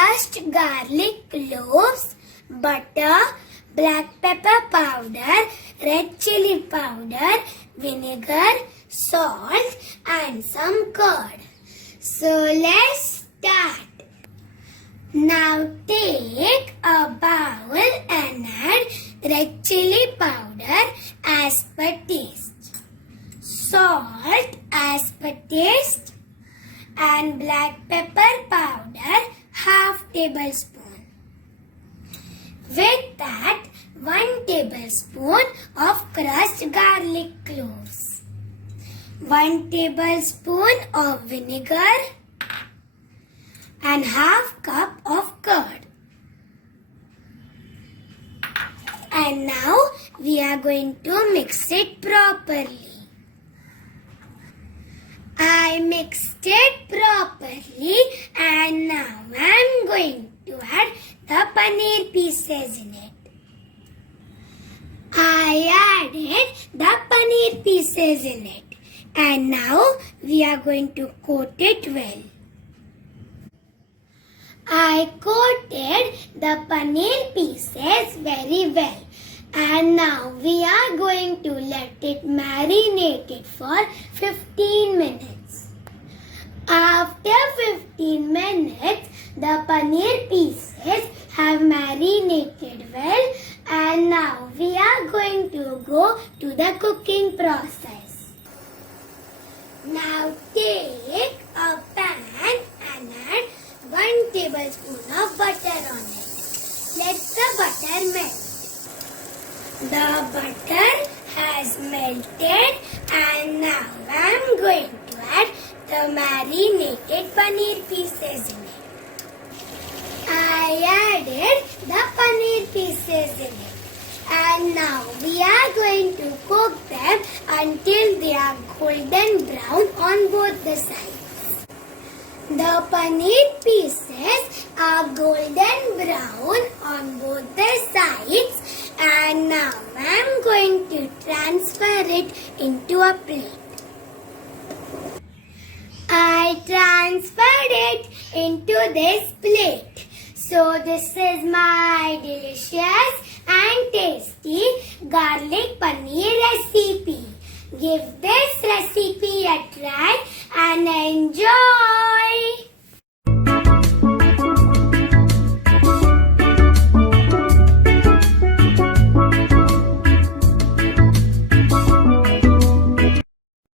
crushed garlic cloves, butter, black pepper powder, red chili powder, vinegar, salt and some curd. So let's start. Now take a bowl and add red chili powder as per taste, salt as per taste and black pepper powder half tablespoon. With that 1 tablespoon of crushed garlic cloves, 1 tablespoon of vinegar and half cup of curd. And now we are going to mix it properly. I mixed it properly and now I am going to add the paneer pieces in it. I added the paneer pieces in it and now we are going to coat it well. I coated the paneer pieces very well and now we are going to let it marinate for 15 minutes. After 15 minutes, the paneer pieces have marinated well and now we are going to go to the cooking process. Now take a pan and add 1 tablespoon of butter on it. Let the butter melt. The butter has melted and now I am going to add the marinated paneer pieces in it. I added the paneer pieces in it and now we are going to cook them until they are golden brown on both the sides. The paneer pieces are golden brown on both the sides and now I am going to transfer it into a plate. I transferred it into this plate. So this is my delicious and